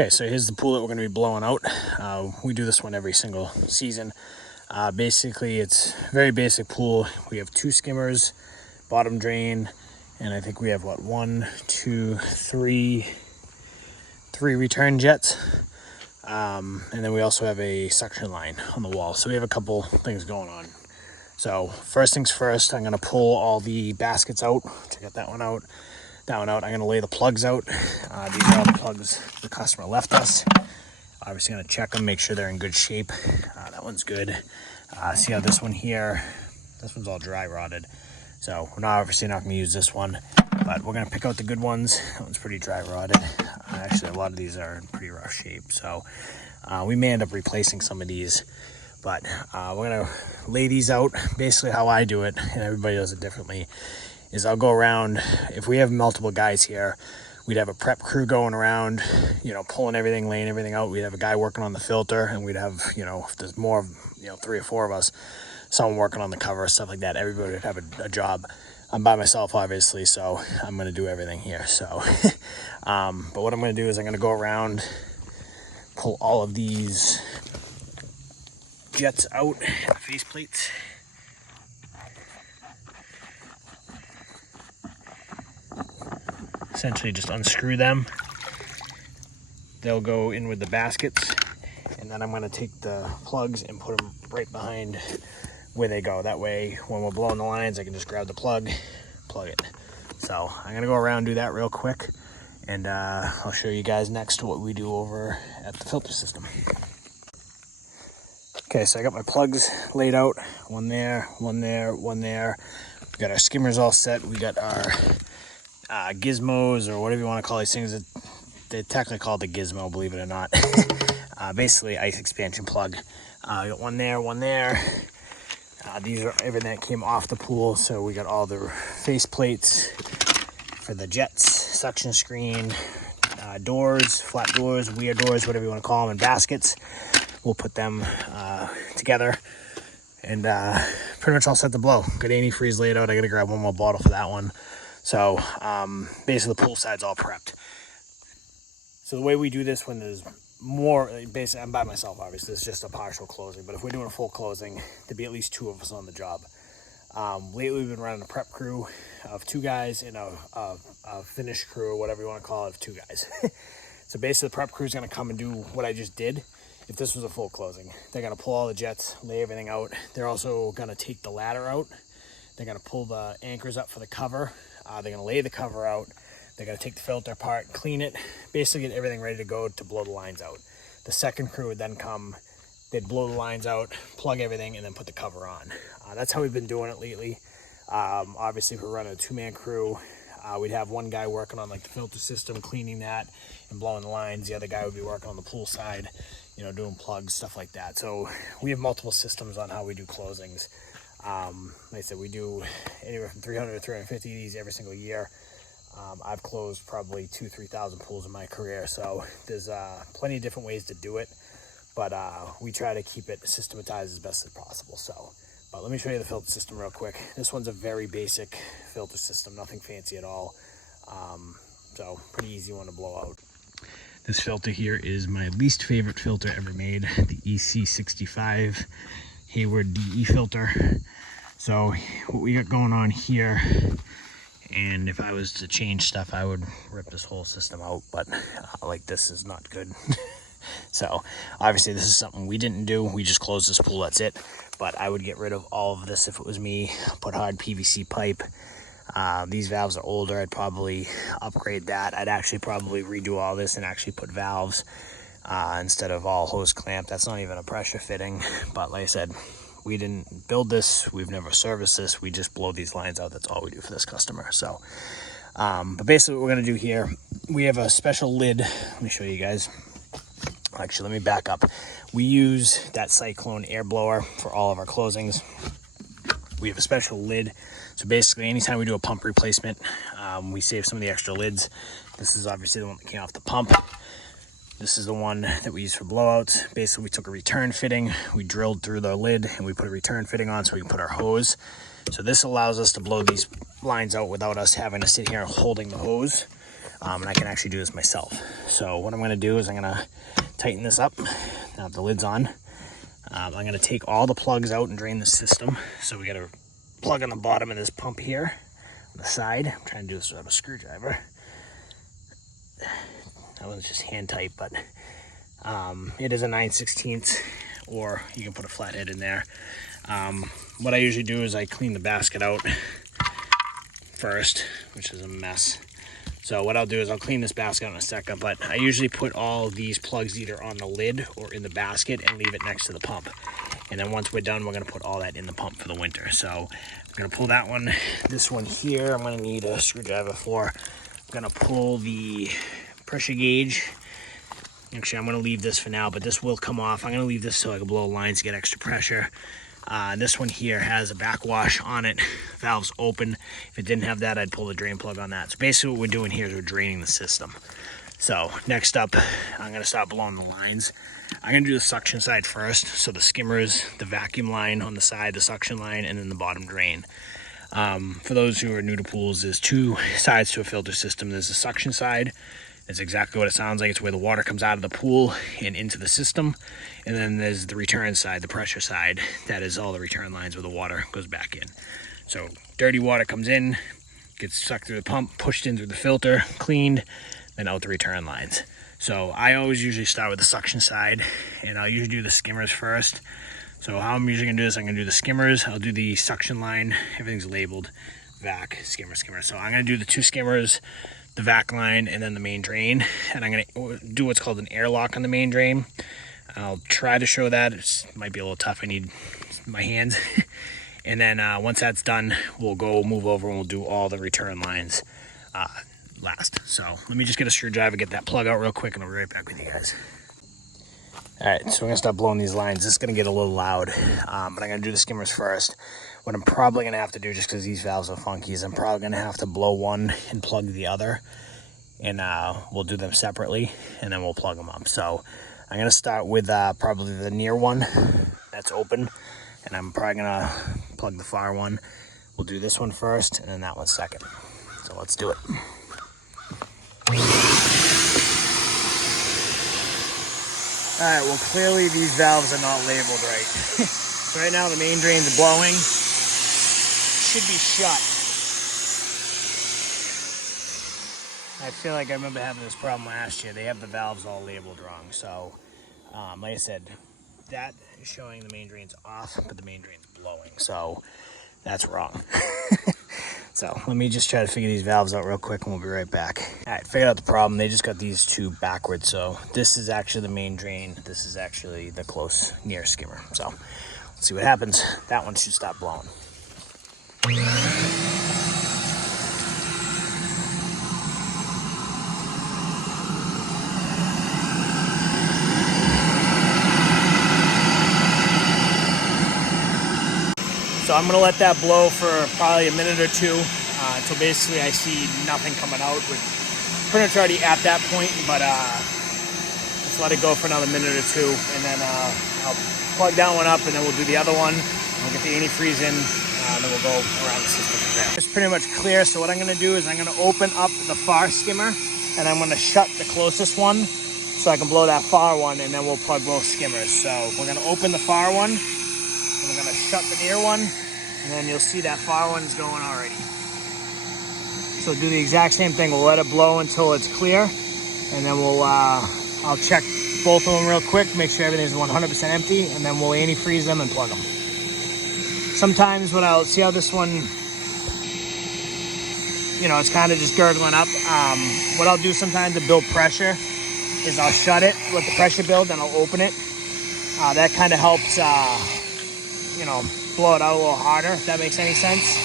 Okay, so here's the pool that we're going to be blowing out. We do this one every single season. Basically, it's a very basic pool. We have 2 skimmers, bottom drain, and I think we have, what, 3 return jets. And then we also have a suction line on the wall. So we have a couple things going on. So first things first, I'm going to pull all the baskets out. Check that one out. That one out. I'm going to lay the plugs out. These are all the plugs the customer left us. Obviously going to check them, make sure they're in good shape. That one's good. See how this one here, this one's all dry rotted. So we're obviously not going to use this one, but we're going to pick out the good ones. That one's pretty dry rotted. Actually, a lot of these are in pretty rough shape. So we may end up replacing some of these, but we're going to lay these out. Basically how I do it, and everybody does it differently, is I'll go around. If we have multiple guys here, we'd have a prep crew going around, pulling everything, laying everything out. We'd have a guy working on the filter, and we'd have, if there's more, 3 or 4 of us, someone working on the cover, stuff like that. Everybody would have a job. I'm by myself, obviously, so I'm going to do everything here. So, but what I'm going to do is I'm going to go around, pull all of these jets out, face plates. Essentially just unscrew them. They'll go in with the baskets, and then I'm going to take the plugs and put them right behind where they go. That way when we're blowing the lines, I can just grab the plug it. So I'm going to go around and do that real quick, and I'll show you guys next what we do over at the filter system. Okay, so I got my plugs laid out. One there, one there, one there. We got our skimmers all set. We got our gizmos, or whatever you want to call these things. They're technically called the gizmo, believe it or not. Basically ice expansion plug. We got one there, one there. These are everything that came off the pool. So we got all the face plates for the jets, suction screen, doors, flat doors, weir doors, whatever you want to call them, and baskets. We'll put them together, and pretty much all set to blow. Got antifreeze laid out. I gotta grab one more bottle for that one. So basically the pool side's all prepped. So the way we do this when there's more, basically I'm by myself, obviously it's just a partial closing, but if we're doing a full closing, there'd be at least 2 of us on the job. Lately we've been running a prep crew of 2 guys and a finish crew, or whatever you want to call it, of 2 guys. So basically the prep crew is going to come and do what I just did if this was a full closing. They're going to pull all the jets, lay everything out. They're also going to take the ladder out. They're going to pull the anchors up for the cover. They're going to lay the cover out. They're going to take the filter apart, clean it, basically get everything ready to go to blow the lines out. The second crew would then come, they'd blow the lines out, plug everything, and then put the cover on. That's how we've been doing it lately. Obviously, if we're running a 2-man crew, we'd have one guy working on like the filter system, cleaning that and blowing the lines. The other guy would be working on the pool side, doing plugs, stuff like that. So we have multiple systems on how we do closings. Like I said, we do anywhere from 300 to 350 of these every single year. I've closed probably 2,000-3,000 pools in my career, so there's plenty of different ways to do it, but we try to keep it systematized as best as possible. But let me show you the filter system real quick. This one's a very basic filter system, nothing fancy at all. So pretty easy one to blow out. This filter here is my least favorite filter ever made, the EC65 Hayward DE filter. So what we got going on here, and if I was to change stuff, I would rip this whole system out, but like this is not good. So obviously this is something we didn't do. We just closed this pool, that's it. But I would get rid of all of this if it was me. Put hard PVC pipe. These valves are older. I'd probably upgrade that. I'd actually probably redo all this and actually put valves instead of all hose clamp. That's not even a pressure fitting, but like I said, we didn't build this, we've never serviced this, we just blow these lines out. That's all we do for this customer. So but basically what we're going to do here, we have a special lid. Let me show you guys. Actually, let me back up. We use that Cyclone air blower for all of our closings. We have a special lid, so basically anytime we do a pump replacement, we save some of the extra lids. This is obviously the one that came off the pump. This is the one that we use for blowouts. Basically, we took a return fitting, we drilled through the lid, and we put a return fitting on so we can put our hose. So this allows us to blow these lines out without us having to sit here holding the hose. and I can actually do this myself. So what I'm going to do is I'm going to tighten this up. Now the lid's on. I'm going to take all the plugs out and drain the system. So we got a plug on the bottom of this pump here on the side. I'm trying to do this without a screwdriver. That one's just hand tight, but it is a 9/16, or you can put a flathead in there. What I usually do is I clean the basket out first, which is a mess. So what I'll do is I'll clean this basket out in a second, but I usually put all these plugs either on the lid or in the basket and leave it next to the pump. And then once we're done, we're going to put all that in the pump for the winter. So I'm going to pull that one. This one here, I'm going to need a screwdriver for. I'm going to pull the pressure gauge. Actually, I'm going to leave this for now, but this will come off. I'm going to leave this so I can blow lines to get extra pressure. This one here has a backwash on it. Valve's open. If it didn't have that, I'd pull the drain plug on that. So basically what we're doing here is we're draining the system. So next up, I'm going to start blowing the lines. I'm going to do the suction side first. So the skimmers, the vacuum line on the side, the suction line, and then the bottom drain. For those who are new to pools, there's two sides to a filter system. There's the suction side. It's exactly what it sounds like. It's where the water comes out of the pool and into the system. And then there's the return side, the pressure side. That is all the return lines where the water goes back in. So dirty water comes in, gets sucked through the pump, pushed in through the filter, cleaned, then out the return lines. So I always usually start with the suction side, and I'll usually do the skimmers first. So how I'm usually gonna do this, I'm gonna do the skimmers, I'll do the suction line, everything's labeled, vac, skimmer, skimmer. So I'm gonna do the two skimmers, the vac line, and then the main drain. And I'm gonna do what's called an airlock on the main drain. I'll try to show that. It might be a little tough, I need my hands. And then once that's done, we'll go move over and we'll do all the return lines last. So let me just get a screwdriver, get that plug out real quick, and I'll be right back with you guys. All right, so I'm gonna start blowing these lines. This is gonna get a little loud, but I'm gonna do the skimmers first. What I'm probably gonna have to do, just because these valves are funky, is I'm probably gonna have to blow one and plug the other, and we'll do them separately, and then we'll plug them up. So I'm gonna start with probably the near one that's open, and I'm probably gonna plug the far one. We'll do this one first, and then that one second. So let's do it. All right, well, clearly these valves are not labeled right. So right now the main drain's blowing. Should be shut. I feel like I remember having this problem last year. They have the valves all labeled wrong. So, like I said, that is showing the main drain's off, but the main drain's blowing. So that's wrong. So let me just try to figure these valves out real quick and we'll be right back. All right, figured out the problem. They just got these two backwards. So this is actually the main drain. This is actually the close near skimmer. So let's see what happens. That one should stop blowing. So I'm gonna let that blow for probably a minute or two until basically I see nothing coming out. With pretty much already at that point, but just let it go for another minute or two, and then I'll plug that one up, and then we'll do the other one. We'll get the antifreeze in, and then we'll go around the system from there. It's pretty much clear. So what I'm gonna do is I'm gonna open up the far skimmer, and I'm gonna shut the closest one so I can blow that far one, and then we'll plug both skimmers. So we're gonna open the far one, and we're gonna shut the near one, and then you'll see that far one's going already. So do the exact same thing. We'll let it blow until it's clear, and then we'll I'll check both of them real quick, make sure everything's 100% empty, and then we'll antifreeze them and plug them. Sometimes when I'll see how this one, you know, it's kind of just gurgling up. What I'll do sometimes to build pressure is I'll shut it, let the pressure build, then I'll open it. That kind of helps, you know, blow it out a little harder, if that makes any sense.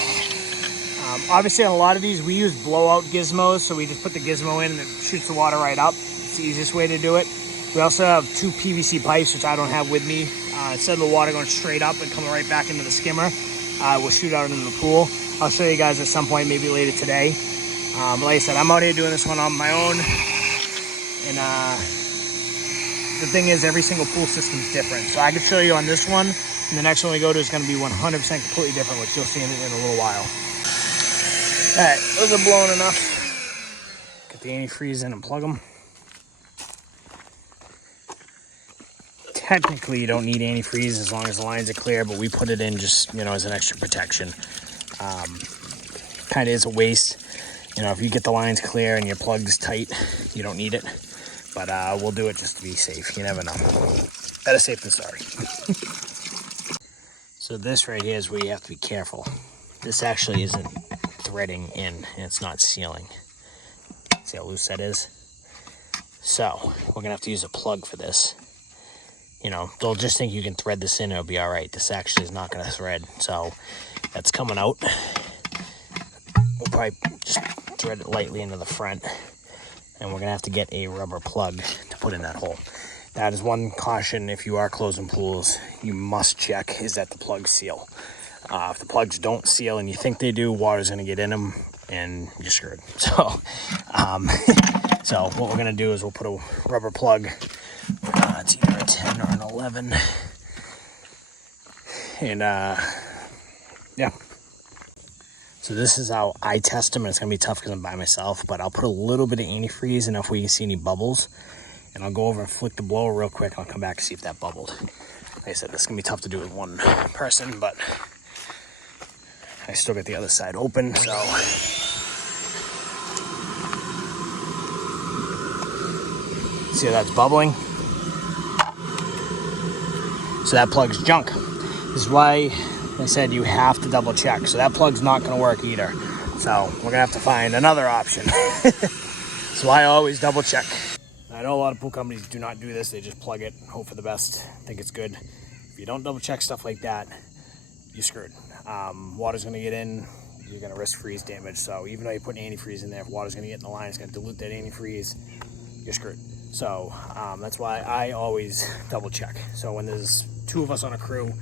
Obviously on a lot of these we use blowout gizmos, so we just put the gizmo in and it shoots the water right up. It's the easiest way to do it. We also have two PVC pipes, which I don't have with me. Instead of the water going straight up and coming right back into the skimmer, we'll shoot out into the pool. I'll show you guys at some point, maybe later today. Like I said, I'm out here doing this one on my own, and the thing is, every single pool system is different. So I can show you on this one, and the next one we go to is going to be 100% completely different, which you'll see in a little while. All right, those are blowing enough. Get the antifreeze in and plug them. Technically, you don't need antifreeze as long as the lines are clear, but we put it in just, you know, as an extra protection. Kind of is a waste. You know, if you get the lines clear and your plug's tight, you don't need it. But we'll do it just to be safe. You never know. Better safe than sorry. So this right here is where you have to be careful. This actually isn't threading in, and it's not sealing. See how loose that is? So we're gonna have to use a plug for this. You know, they'll just think you can thread this in and it'll be all right. This actually is not gonna thread. So that's coming out. We'll probably just thread it lightly into the front, and we're gonna have to get a rubber plug to put in that hole. That is one caution if you are closing pools. You must check is that the plugs seal. If the plugs don't seal and you think they do, water's gonna get in them and you're screwed. So, so what we're gonna do is we'll put a rubber plug. It's either a 10 or an 11. And yeah. So this is how I test them, and it's gonna be tough because I'm by myself, but I'll put a little bit of antifreeze enough where you can see any bubbles. And I'll go over and flick the blower real quick. I'll come back to see if that bubbled. Like I said, this is gonna be tough to do with one person, but I still got the other side open, so. See how that's bubbling? So that plug's junk. This is why I said you have to double check. So that plug's not gonna work either. So we're gonna have to find another option. That's why I always double check. I know a lot of pool companies do not do this. They just plug it, hope for the best, think it's good. If you don't double check stuff like that, you're screwed. Water's gonna get in, you're gonna risk freeze damage. So even though you put antifreeze in there, if water's gonna get in the line, it's gonna dilute that antifreeze, you're screwed. So that's why I always double check. So when there's two of us on a crew,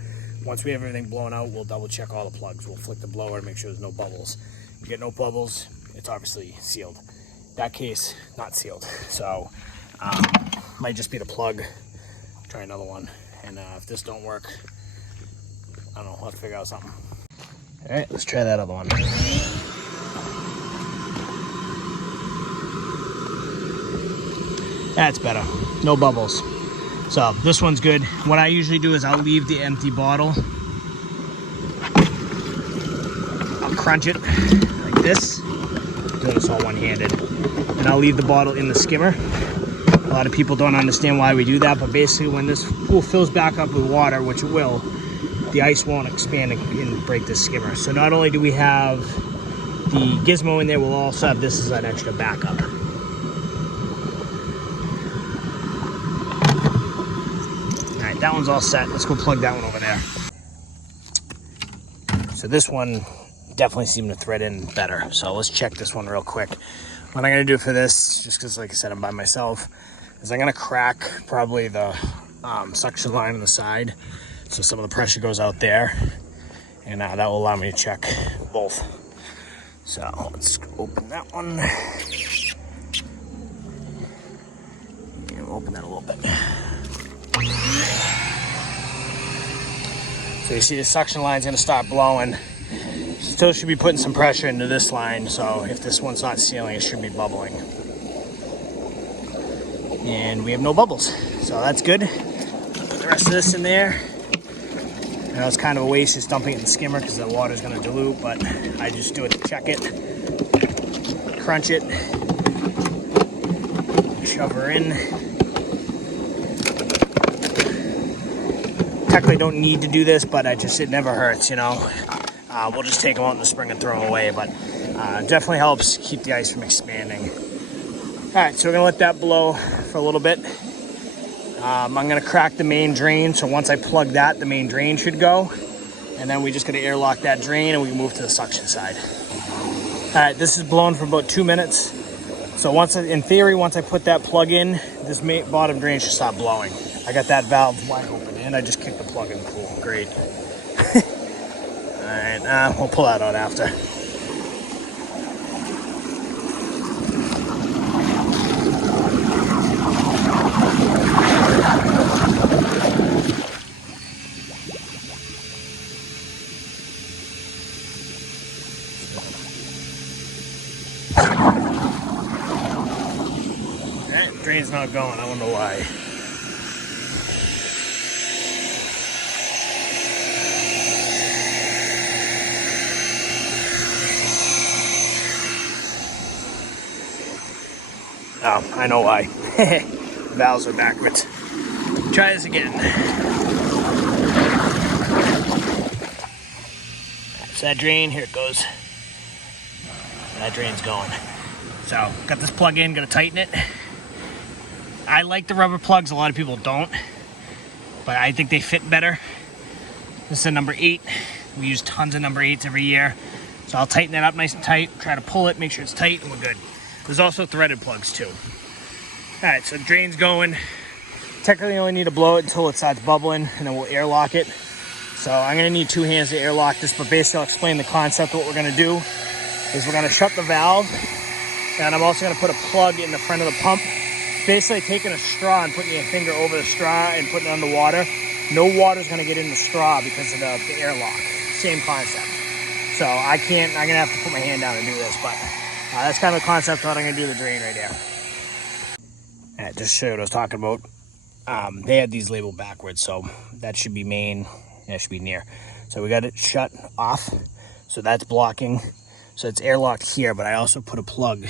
once we have everything blown out, we'll double check all the plugs. We'll flick the blower to make sure there's no bubbles. If you get no bubbles, it's obviously sealed. That case, not sealed. So might just be the plug. Try another one. And if this don't work, I don't know, we'll have to figure out something. All right, let's try that other one. That's better. No bubbles. So this one's good. What I usually do is I'll leave the empty bottle. I'll crunch it like this. Doing this all one-handed. And I'll leave the bottle in the skimmer. A lot of people don't understand why we do that, but basically when this pool fills back up with water, which it will, the ice won't expand and break the skimmer. So not only do we have the gizmo in there, we'll also have this as an extra backup. All right, that one's all set. Let's go plug that one over there. So this one definitely seemed to thread in better. So let's check this one real quick. What I'm gonna do for this, just because like I said, I'm by myself, is I'm gonna crack probably the suction line on the side, so some of the pressure goes out there, and that will allow me to check both. So let's open that one. And we'll open that a little bit. So you see the suction line's gonna start blowing. Still should be putting some pressure into this line, so if this one's not sealing, it should be bubbling. And we have no bubbles, so that's good. Put the rest of this in there. I know it's kind of a waste just dumping it in the skimmer because the water's going to dilute, but I just do it to check it. Crunch it. Shove her in. Technically don't need to do this, but it never hurts, you know. We'll just take them out in the spring and throw them away, but definitely helps keep the ice from expanding. All right, so we're gonna let that blow for a little bit. I'm gonna crack the main drain, so once I plug that, the main drain should go. And then we just gotta airlock that drain and we can move to the suction side. All right, this is blown for about 2 minutes. So in theory, once I put that plug in, this bottom drain should stop blowing. I got that valve wide open and I just kicked the plug in the pool, great. All right, we'll pull that out after. not going. I don't know why. Oh, I know why. Valves are backwards. Try this again. So that drain, here it goes. That drain's going. So, got this plug in, gonna tighten it. I like the rubber plugs, a lot of people don't, but I think they fit better. This is a number 8. We use tons of number 8s every year. So I'll tighten that up nice and tight, try to pull it, make sure it's tight, and we're good. There's also threaded plugs too. All right, so the drain's going. Technically, you only need to blow it until it starts bubbling, and then we'll airlock it. So I'm gonna need 2 hands to airlock this, but basically I'll explain the concept. What we're gonna do is we're gonna shut the valve, and I'm also gonna put a plug in the front of the pump. Basically taking a straw and putting your finger over the straw and putting it underwater. No water's gonna get in the straw because of the airlock. Same concept. So I'm gonna have to put my hand down and do this, but that's kind of the concept. What I'm gonna do the drain right there. All right, just to show you what I was talking about. They had these labeled backwards, so that should be main, that should be near. So we got it shut off, so that's blocking. So it's airlocked here, but I also put a plug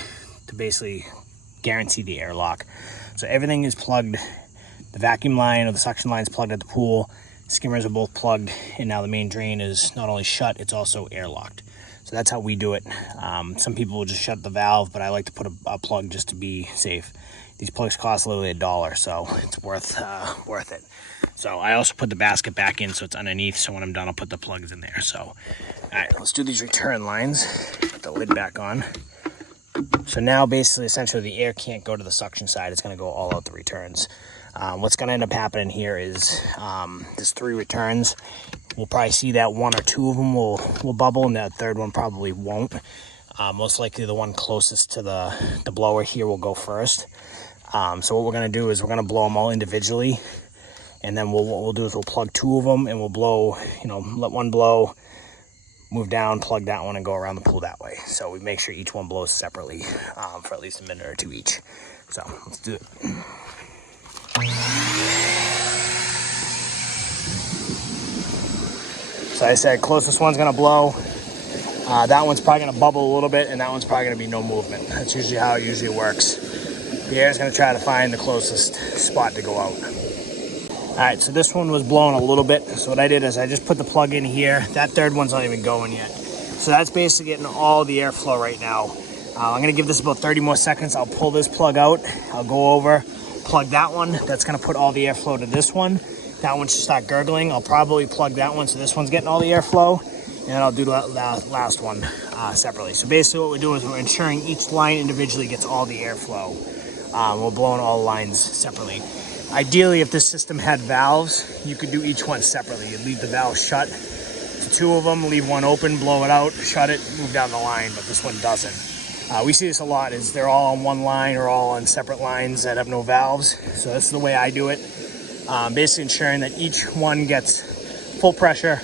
to basically guarantee the airlock. So everything is plugged. The vacuum line or the suction line is plugged at the pool. Skimmers are both plugged, and now the main drain is not only shut, it's also airlocked. So that's how we do it. Some people will just shut the valve, but I like to put a plug just to be safe. These plugs cost literally $1, so it's worth it. So I also put the basket back in so it's underneath, so when I'm done I'll put the plugs in there. So all right, let's do these return lines. Put the lid back on. So now basically essentially the air can't go to the suction side, it's going to go all out the returns. What's going to end up happening here is there's 3 returns. We'll probably see that 1 or 2 of them will bubble, and that third one probably won't. Most likely the one closest to the blower here will go first. So what we're going to do is we're going to blow them all individually, and then what we'll do is we'll plug 2 of them and we'll blow, let one blow, move down, plug that one, and go around the pool that way. So we make sure each one blows separately for at least a minute or 2 each. So let's do it. So I said closest one's gonna blow. That one's probably gonna bubble a little bit, and that one's probably gonna be no movement. That's usually how it usually works. The air's gonna try to find the closest spot to go out. All right, so this one was blowing a little bit. So what I did is I just put the plug in here. That third one's not even going yet. So that's basically getting all the airflow right now. I'm gonna give this about 30 more seconds. I'll pull this plug out. I'll go over, plug that one. That's gonna put all the airflow to this one. That one should start gurgling. I'll probably plug that one so this one's getting all the airflow. And then I'll do the last one separately. So basically what we're doing is we're ensuring each line individually gets all the airflow. We're blowing all the lines separately. Ideally, if this system had valves, you could do each one separately. You'd leave the valve shut to 2 of them, leave one open, blow it out, shut it, move down the line, but this one doesn't. We see this a lot, is they're all on one line or all on separate lines that have no valves. So this is the way I do it. Basically ensuring that each one gets full pressure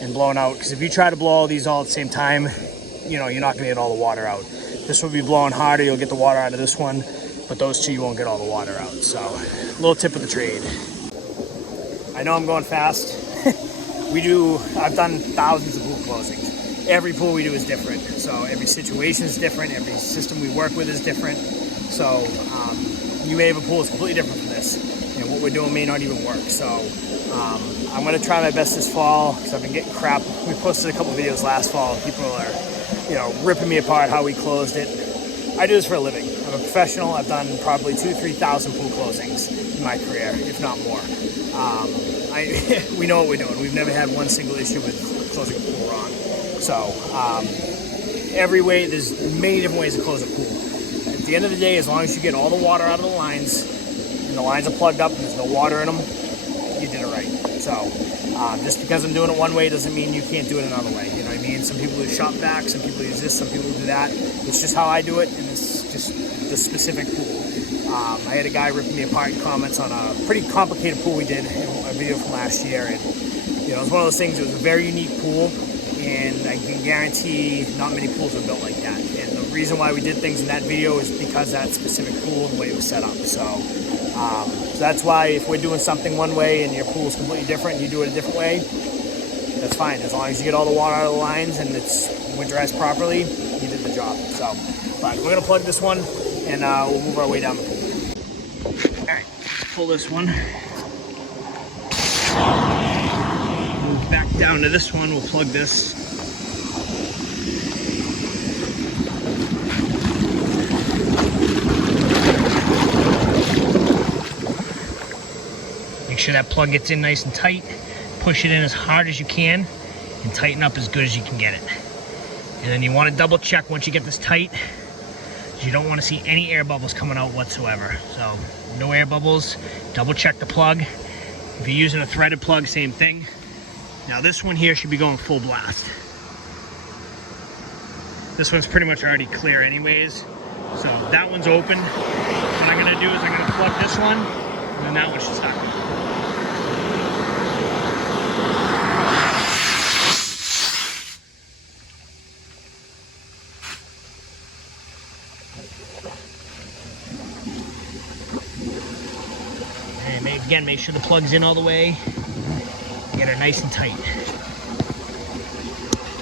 and blown out. Because if you try to blow all these all at the same time, you're not gonna get all the water out. This will be blowing harder, you'll get the water out of this one, but those 2 you won't get all the water out. So, little tip of the trade. I know I'm going fast. I've done thousands of pool closings. Every pool we do is different. So every situation is different, every system we work with is different. So you may have a pool that's completely different from this, and what we're doing may not even work. So I'm gonna try my best this fall, because I've been getting crap. We posted a couple videos last fall. People are, ripping me apart how we closed it. I do this for a living. I'm a professional. I've done probably 2,000-3,000 pool closings in my career, if not more. We know what we're doing. We've never had one single issue with closing a pool wrong. So there's many different ways to close a pool. At the end of the day, as long as you get all the water out of the lines, and the lines are plugged up and there's no water in them, you did it right. So just because I'm doing it one way doesn't mean you can't do it another way. You know what I mean? Some people use shop vac, some people use this, some people do that. It's just how I do it, and it's just the specific pool. I had a guy ripping me apart in comments on a pretty complicated pool we did in a video from last year, and it was one of those things. It was a very unique pool, and I can guarantee not many pools are built like that. And the reason why we did things in that video is because that specific pool and the way it was set up. So that's why if we're doing something one way and your pool's completely different and you do it a different way, that's fine. As long as you get all the water out of the lines and it's winterized properly, you did the job. So, but we're gonna plug this one and we'll move our way down the pool. All right, pull this one. Move back down to this one, we'll plug this. Make sure that plug gets in nice and tight. Push it in as hard as you can and tighten up as good as you can get it. And then you want to double check once you get this tight. You don't want to see any air bubbles coming out whatsoever. So no air bubbles, double check the plug. If you're using a threaded plug, same thing. Now this one here should be going full blast. This one's pretty much already clear anyways. So that one's open. What I'm gonna do is I'm gonna plug this one and then that one should start going. And again, make sure the plug's in all the way. Get it nice and tight.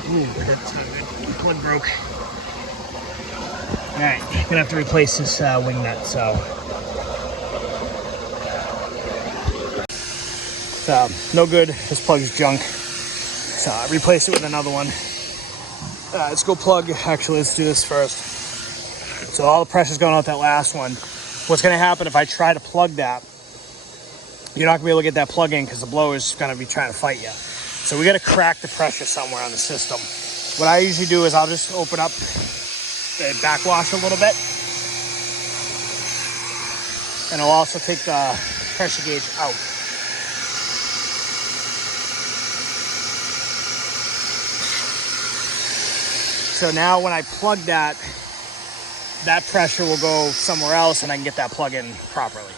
Ooh, that's not good. The plug broke. All right, gonna have to replace this wing nut. So no good. This plug's junk. So I replace it with another one. Let's go plug. Actually, let's do this first. So all the pressure's going out that last one. What's gonna happen if I try to plug that? You're not gonna be able to get that plug in because the blower's gonna be trying to fight you. So we gotta crack the pressure somewhere on the system. What I usually do is I'll just open up the backwash a little bit. And I'll also take the pressure gauge out. So now when I plug that, that pressure will go somewhere else and I can get that plug in properly.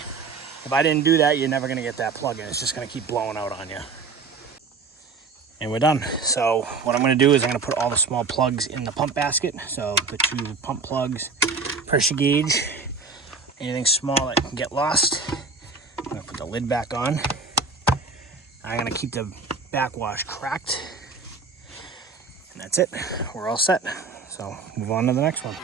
If I didn't do that, you're never gonna get that plug in. It's just gonna keep blowing out on you. And we're done. So what I'm gonna do is I'm gonna put all the small plugs in the pump basket. So the 2 pump plugs, pressure gauge, anything small that can get lost. I'm gonna put the lid back on. I'm gonna keep the backwash cracked. And that's it, we're all set. So move on to the next one.